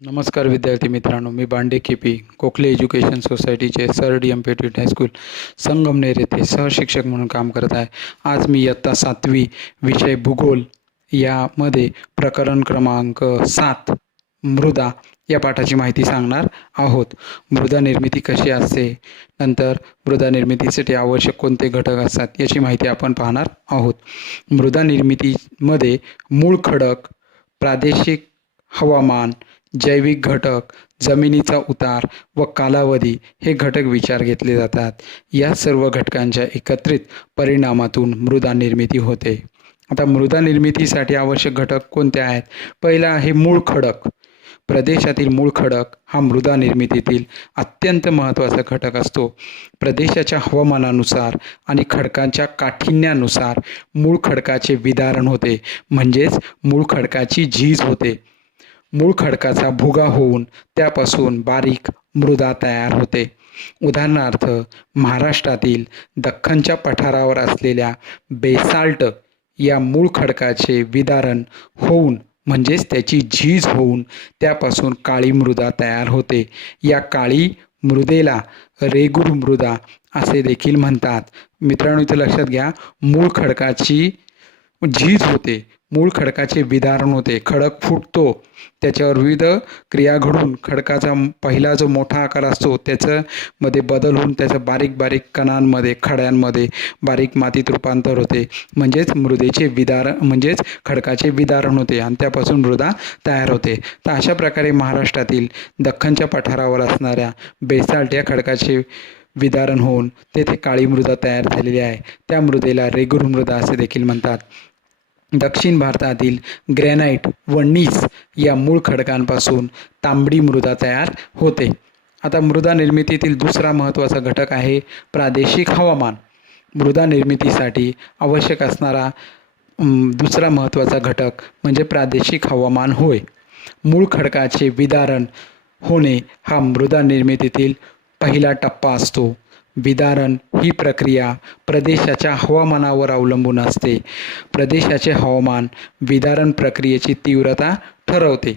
नमस्कार विद्यार्थी मित्रांनो, मी बांडे केपी कोकले एज्युकेशन सोसायटीचे Sir D M petrol high school Sangamner येथे सहशिक्षक म्हणून काम करत आहे. आज मी इयत्ता 7वी विषय भूगोल यामध्ये प्रकरण क्रमांक 7 मृदा या पाठाची माहिती सांगणार आहोत. मृदा निर्मिती कशी असते, नंतर मृदा निर्मितीसाठी आवश्यक कोणते घटक असतात याची माहिती आपण पाहणार आहोत. मृदा निर्मितीमध्ये मूळ खडक, प्रादेशिक हवामान, जैविक घटक, जमिनीचा उतार व कालावधी हे घटक विचार घेतले जातात. या सर्व घटकांच्या एकत्रित परिणामातून मृदा निर्मिती होते. आता मृदा निर्मितीसाठी आवश्यक घटक कोणते आहेत? पहिला आहे मूळ खडक. प्रदेशातील मूळ खडक हा मृदा निर्मितीतील अत्यंत महत्त्वाचा घटक असतो. प्रदेशाच्या हवामानानुसार आणि खडकांच्या काठिण्यानुसार मूळ खडकाचे विदारण होते, म्हणजेच मूळ खडकाची झीज होते. मूळ खडकाचा भुगा होऊन त्यापासून बारीक मृदा तयार होते. उदाहरणार्थ, महाराष्ट्रातील दख्खनच्या पठारावर असलेल्या बेसाल्ट या मूळ खडकाचे विदारण होऊन म्हणजेच त्याची झीज होऊन त्यापासून काळी मृदा तयार होते. या काळी मृदेला रेगूर मृदा असे देखील म्हणतात. मित्रांनो, इथे लक्षात घ्या, मूळ खडकाची झीज होते, मूळ खडकाचे विदारण होते, खडक फुटतो, त्याच्यावर विविध क्रिया घडून खडकाचा पहिला जो मोठा आकार असतो त्याच्यामध्ये बदल होऊन त्याचं बारीक बारीक कणांमध्ये, खड्यांमध्ये, बारीक मातीत रूपांतर होते, म्हणजेच मृदेचे विदारण म्हणजेच खडकाचे विदारण होते आणि त्यापासून मृदा तयार होते. तर अशा प्रकारे महाराष्ट्रातील दख्खनच्या पठारावर असणाऱ्या बेसाल्ट या खडकाचे विदारण होऊन तेथे काळी मृदा तयार झालेली आहे. त्या मृदेला रेगूर मृदा असे देखील म्हणतात. दक्षिण भारतातील ग्रॅनाइट व नीस या मूळ खडकांपासून तांबडी मृदा तयार होते. आता मृदा निर्मितीतील दुसरा महत्त्वाचा घटक आहे प्रादेशिक हवामान. मृदा निर्मितीसाठी आवश्यक असणारा दुसरा महत्त्वाचा घटक म्हणजे प्रादेशिक हवामान होय. मूळ खडकाचे विदारण होणे हा मृदा निर्मितीतील पहिला टप्पा असतो. विदारण ही प्रक्रिया प्रदेशाच्या हवामानावर अवलंबून असते. प्रदेशाचे हवामान विदारण प्रक्रियेची तीव्रता ठरवते.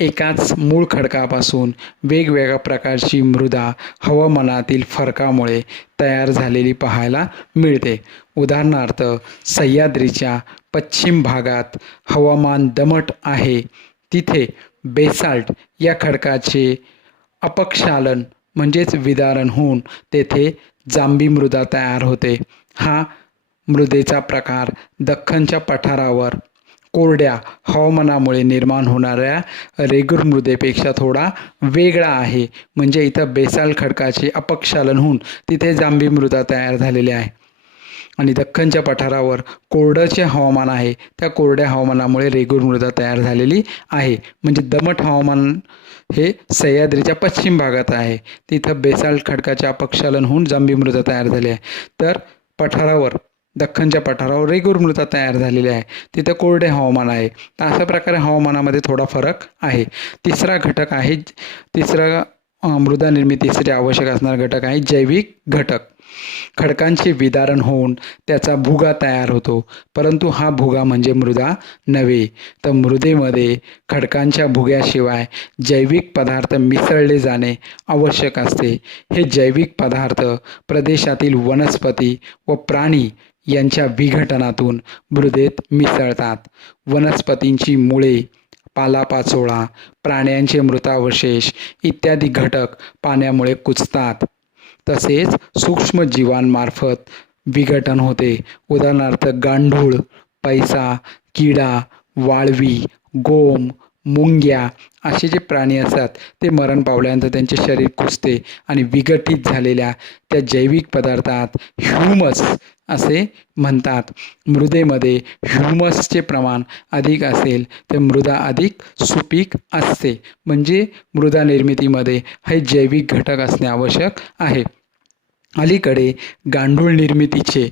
एकाच मूळ खडकापासून वेगवेगळ्या प्रकारची मृदा हवामानातील फरकामुळे तयार झालेली पाहायला मिळते. उदाहरणार्थ, सह्याद्रीच्या पश्चिम भागात हवामान दमट आहे, तिथे बेसाल्ट या खडकाचे अपक्षालन म्हणजेच विदारण होऊन तेथे जांभी मृदा तयार होते. हा मृदेचा प्रकार दख्खनच्या पठारावर कोरड्या हवामानामुळे निर्माण होणाऱ्या रेगूर मृदेपेक्षा थोडा वेगळा आहे. म्हणजे इथं बेसाल्ट खडकाचे अपक्षालन होऊन तिथे जांभी मृदा तयार झालेली आहे आणि दख्खनच्या पठारावर कोरडचे हवामान आहे, त्या कोरड्या हवामानामुळे रेगूर मृदा तयार झालेली आहे. म्हणजे दमट हवामान हे सह्याद्रीच्या पश्चिम भागात आहे, तिथं बेसाल्ट खडकाचे अपक्षालन होऊन जांभी मृदा तयार झाली आहे. तर पठारावर दख्खनच्या पठारावर रेगूर मृदा तयार झालेली आहे, तिथं कोरडे हवामान आहे. तर अशा प्रकारे हवामानामध्ये थोडा फरक आहे. तिसरा मृदा निर्मितीसाठी आवश्यक असणारा घटक आहे जैविक घटक. खडकांचे विदारण होऊन त्याचा भुगा तयार होतो, परंतु हा भुगा म्हणजे मृदा नव्हे. तर मृदेमध्ये खडकांच्या भुग्याशिवाय जैविक पदार्थ मिसळले जाणे आवश्यक असते. हे जैविक पदार्थ प्रदेशातील वनस्पती व प्राणी यांच्या विघटनातून मृदेत मिसळतात. वनस्पतींची मुळे, पालापाचोळा, प्राण्यांचे मृतावशेष इत्यादी घटक पाण्यामुळे कुजतात. तसेच सूक्ष्मजीवांमार्फत विघटन होते. उदाहरणार्थ, गांडूळ, पैसा, किडा, वाळवी, गोम, मुंग्या असे जे प्राणी असतात ते मरण पावल्यानंतर त्यांचे शरीर कुजते आणि विघटित झालेल्या त्या जैविक पदार्थात ह्यूमस असे म्हणतात. मृदेमध्ये ह्यूमसचे प्रमाण अधिक असेल तर मृदा अधिक सुपीक असते. म्हणजे मृदा निर्मितीमध्ये हे जैविक घटक असणे आवश्यक आहे. अलीकडे गांडूळ निर्मितीचे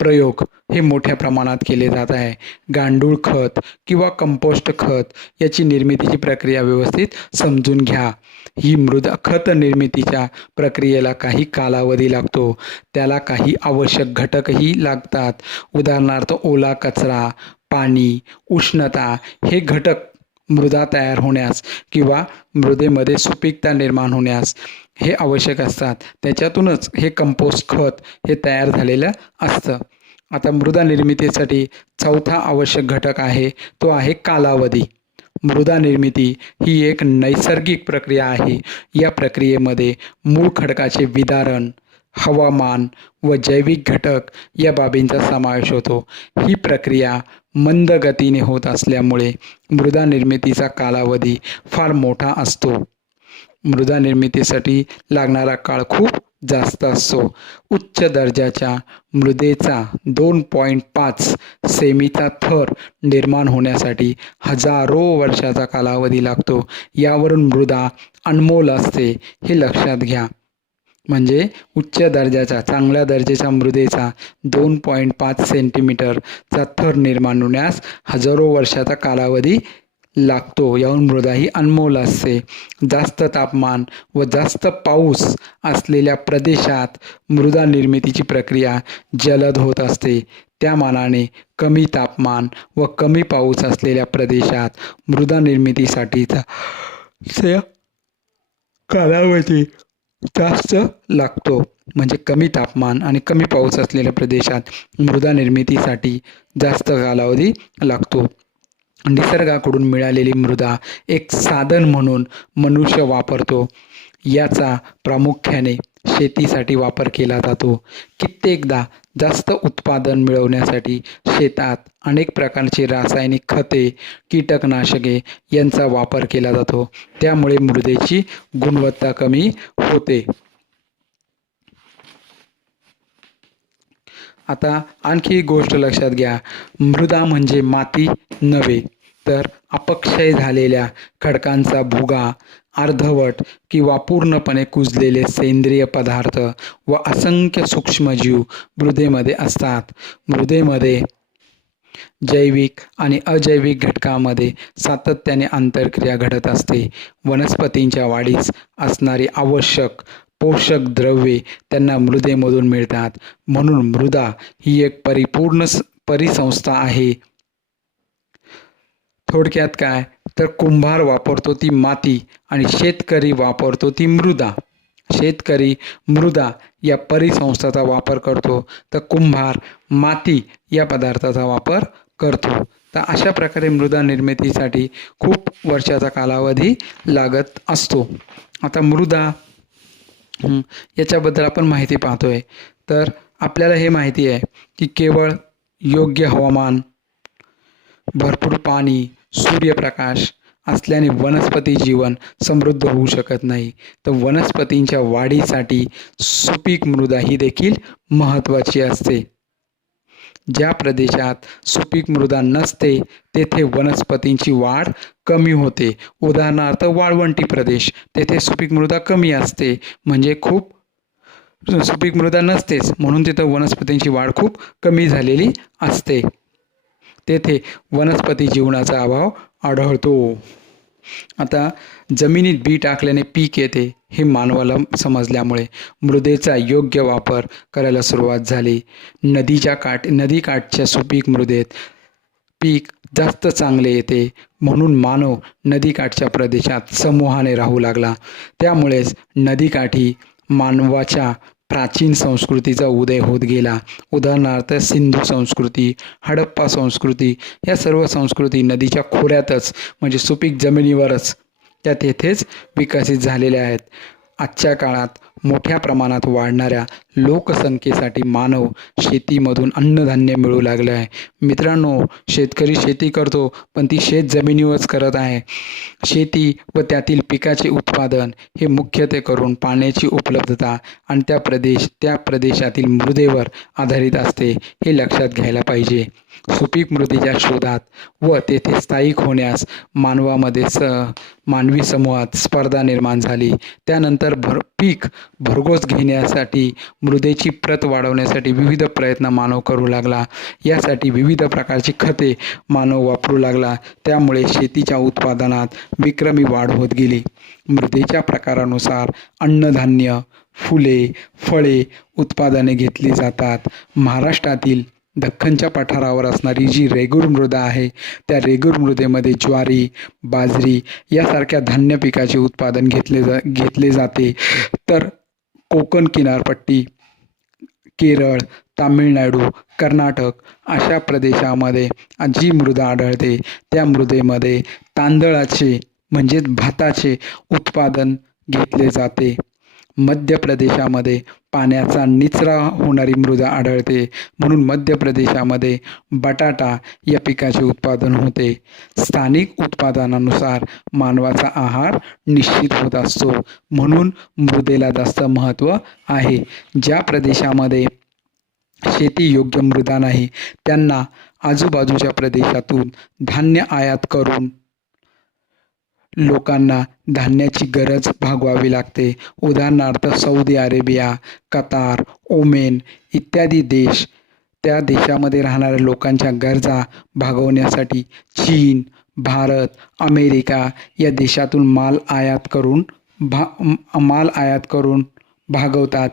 प्रयोग हे मोठ्या प्रमाणात केले जात आहे. गांडूळ खत किंवा कंपोस्ट खत याची निर्मितीची प्रक्रिया व्यवस्थित समजून घ्या. ही मृदा खत निर्मितीच्या प्रक्रियेला काही कालावधी लागतो, त्याला काही आवश्यक घटकही लागतात. उदाहरणार्थ, ओला कचरा, पाणी, उष्णता हे घटक मृदा तयार होण्यास किंवा मृदेमध्ये सुपीकता निर्माण होण्यास हे आवश्यक असतात. त्याच्यातूनच हे कंपोस्ट खत हे तयार झालेलं असतं. आता मृदा निर्मितीसाठी चौथा आवश्यक घटक आहे तो आहे कालावधी. मृदा निर्मिती ही एक नैसर्गिक प्रक्रिया आहे. या प्रक्रियेमध्ये मूळ खडकाचे विदारण, हवामान व जैविक घटक या बाबींचा समावेश होतो. ही प्रक्रिया मंद गतीने होत असल्यामुळे मृदा निर्मितीचा कालावधी फार मोठा असतो. मृदा निर्मितीसाठी लागणारा काळ खूप जास्त असतो. उच्च दर्जाच्या मृदेचा 2.5 सेमीचा थर निर्माण होण्यासाठी हजारो वर्षाचा कालावधी लागतो. यावरून मृदा अनमोल असते हे लक्षात घ्या. म्हणजे उच्च दर्जाच्या चांगल्या दर्जाच्या मृदेचा 2.5 सेंटीमीटरचा थर निर्माण होण्यास हजारो वर्षाचा कालावधी लागतो. याहून मृदा ही अनमोल असते. जास्त तापमान व जास्त पाऊस असलेल्या प्रदेशात मृदा निर्मितीची प्रक्रिया जलद होत असते. त्या मानाने कमी तापमान व कमी पाऊस असलेल्या प्रदेशात मृदा निर्मितीसाठीचा कालावधी जास्त लागतो. म्हणजे कमी तापमान आणि कमी पाऊस असलेल्या प्रदेशात मृदा निर्मितीसाठी जास्त कालावधी लागतो. निसर्गाकडून मिळालेली मृदा एक साधन म्हणून मनुष्य वापरतो. याचा प्रामुख्याने शेतीसाठी वापर केला जातो. कित्येकदा जास्त उत्पादन मिळवण्यासाठी शेतात अनेक प्रकारची रासायनिक खते, कीटकनाशके यांचा वापर केला जातो. त्यामुळे मृदेची गुणवत्ता कमी होते. आता आणखी एक गोष्ट लक्षात घ्या. मृदा म्हणजे माती नव्हे, तर अपक्षय झालेल्या खडकांचा भुगा, अर्धवट किंवा पूर्णपणे कुजलेले सेंद्रिय पदार्थ व असंख्य सूक्ष्मजीव मृदेमध्ये असतात. मृदेमध्ये जैविक आणि अजैविक घटकांमध्ये सातत्याने आंतरक्रिया घडत असते. वनस्पतींच्या वाढीस असणारी आवश्यक पोषक द्रव्ये त्यांना मृदेमधून मिळतात. म्हणून मृदा ही एक परिपूर्ण परिसंस्था आहे. थोडक्यात काय, तर कुंभार वापरतो ती माती आणि शेतकरी वापरतो ती मृदा. शेतकरी मृदा या परिसंस्थाचा वापर करतो, तर कुंभार माती या पदार्थाचा वापर करतो. तर अशा प्रकारे मृदा निर्मितीसाठी खूप वर्षाचा कालावधी लागत असतो. आता मृदा याच्याबद्दल आपण माहिती पाहतोय. तर आपल्याला हे माहिती आहे की केवळ योग्य हवामान, भरपूर पाणी, सूर्यप्रकाश असल्याने वनस्पती जीवन समृद्ध होऊ शकत नाही. तर वनस्पतींच्या वाढीसाठी सुपीक मृदा ही देखील महत्त्वाची असते. ज्या प्रदेशात सुपीक मृदा नसते तेथे वनस्पतींची वाढ कमी होते. उदाहरणार्थ वाळवंटी प्रदेश, तेथे सुपीक मृदा कमी असते, म्हणजे खूप सुपीक मृदा नसतेच, म्हणून तिथं वनस्पतींची वाढ खूप कमी झालेली असते. तेथे वनस्पती जीवनाचा अभाव आढळतो. आता जमिनीत बी टाकल्याने पीक येते हे मानवाला समजल्यामुळे मृदेचा योग्य वापर करायला सुरुवात झाली. नदीकाठच्या सुपीक मृदेत पीक जास्त चांगले येते, म्हणून मानव नदीकाठच्या प्रदेशात समूहाने राहू लागला. त्यामुळेच नदीकाठी मानवाच्या प्राचीन संस्कृतीचा उदय होत गेला. उदाहरणार्थ सिंधू संस्कृती, हडप्पा संस्कृती या सर्व संस्कृती नदीच्या खोऱ्यातच म्हणजे सुपीक जमिनीवरच त्या तेथेच विकसित झालेल्या आहेत. आजच्या काळात मोठ्या प्रमाणात वाढणाऱ्या लोकसंख्येसाठी मानव शेतीमधून अन्नधान्य मिळू लागले आहे. मित्रांनो, शेतकरी शेती करतो, पण ती शेत जमिनीवरच करत आहे. शेती व त्यातील पिकाचे उत्पादन हे मुख्यत्वे करून पाण्याची उपलब्धता आणि त्या प्रदेशातील मृदेवर आधारित असते, हे लक्षात घ्यायला पाहिजे. सुपीक मृदेच्या शोधात व तेथे स्थायिक होण्यास मानवी समूहात स्पर्धा निर्माण झाली. त्यानंतर पीक भरघोस घेण्यासाठी मृदेची प्रत वाढवण्यासाठी विविध प्रयत्न मानव करू लागला. यासाठी विविध प्रकारची खते मानव वापरू लागला. त्यामुळे शेतीच्या उत्पादनात विक्रमी वाढ होत गेली. मृदेच्या प्रकारानुसार अन्नधान्य, फुले, फळे उत्पादने घेतली जातात. महाराष्ट्रातील दख्खनच्या पठारावर असणारी जी रेगूर मृदा आहे, त्या रेगूर मृदेमध्ये ज्वारी, बाजरी यासारख्या धान्य पिकाचे उत्पादन घेतले जाते. तर कोकण किनारपट्टी, केरळ, तामिळनाडू, कर्नाटक अशा प्रदेशामध्ये जी मृदा आढळते, त्या मृदेमध्ये तांदळाचे म्हणजेच भाताचे उत्पादन घेतले जाते. मध्य प्रदेशामध्ये पाण्याचा निचरा होणारी मृदा आढळते, म्हणून मध्य प्रदेशामध्ये बटाटा या पिकाचे उत्पादन होते. स्थानिक उत्पादनानुसार मानवाचा आहार निश्चित होत असतो, म्हणून मृदेला जास्त महत्त्व आहे. ज्या प्रदेशामध्ये शेतीयोग्य मृदा नाही, त्यांना आजूबाजूच्या प्रदेशातून धान्य आयात करून लोकांना धान्याची गरज भागवावी लागते. उदाहरणार्थ सौदी अरेबिया, कतार, ओमेन इत्यादी देश, त्या देशामध्ये राहणाऱ्या लोकांच्या गरजा भागवण्यासाठी चीन, भारत, अमेरिका या देशातून माल आयात करून भागवतात.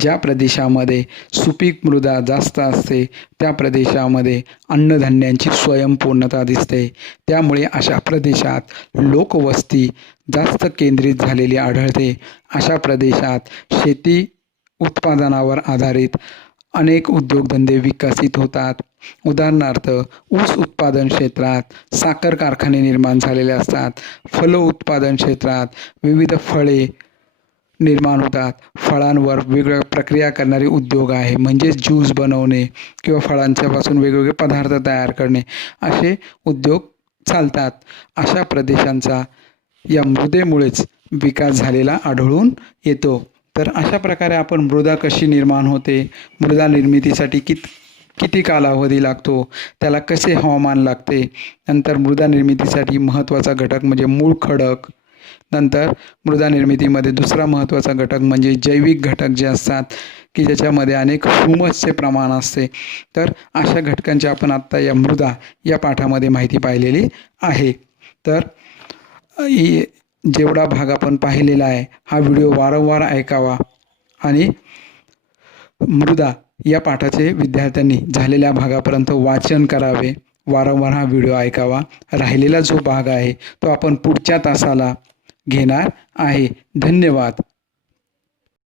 ज्या प्रदेशामध्ये सुपीक मृदा जास्त असते, त्या प्रदेशामध्ये अन्नधान्यांची स्वयंपूर्णता दिसते. त्यामुळे अशा प्रदेशात लोकवस्ती जास्त केंद्रित झालेली आढळते. अशा प्रदेशात शेती उत्पादनावर आधारित अनेक उद्योगधंदे विकसित होतात. उदाहरणार्थ ऊस उत्पादन क्षेत्रात साखर कारखाने निर्माण झालेले असतात. फळ उत्पादन क्षेत्रात विविध फळे निर्माण होतात. फळांवर वेगवेगळ्या प्रक्रिया करणारे उद्योग आहे, म्हणजेच ज्यूस बनवणे किंवा फळांच्यापासून वेगवेगळे पदार्थ तयार करणे, असे उद्योग चालतात. अशा प्रदेशांचा या मृदेमुळेच विकास झालेला आढळून येतो. तर अशा प्रकारे आपण मृदा कशी निर्माण होते, मृदा निर्मितीसाठी किती कालावधी लागतो, त्याला कसे हवामान लागते, नंतर मृदा निर्मितीसाठी महत्त्वाचा घटक म्हणजे मूळ खडक, नंतर मृदा निर्मितीमध्ये दुसरा महत्त्वाचा घटक म्हणजे जैविक घटक जे असतात की ज्याच्यामध्ये अनेक ह्युमसचे प्रमाण असते. तर अशा घटकांची आपण आत्ता या मृदा या पाठामध्ये माहिती पाहिलेली आहे. तर जेवढा भाग आपण पाहिलेला आहे, हा व्हिडिओ वारंवार ऐकावा आणि मृदा या पाठाचे विद्यार्थ्यांनी झालेल्या भागापर्यंत वाचन करावे. वारंवार हा व्हिडिओ ऐकावा. राहिलेला जो भाग आहे तो आपण पुढच्या तासाला घेणार आहे. धन्यवाद.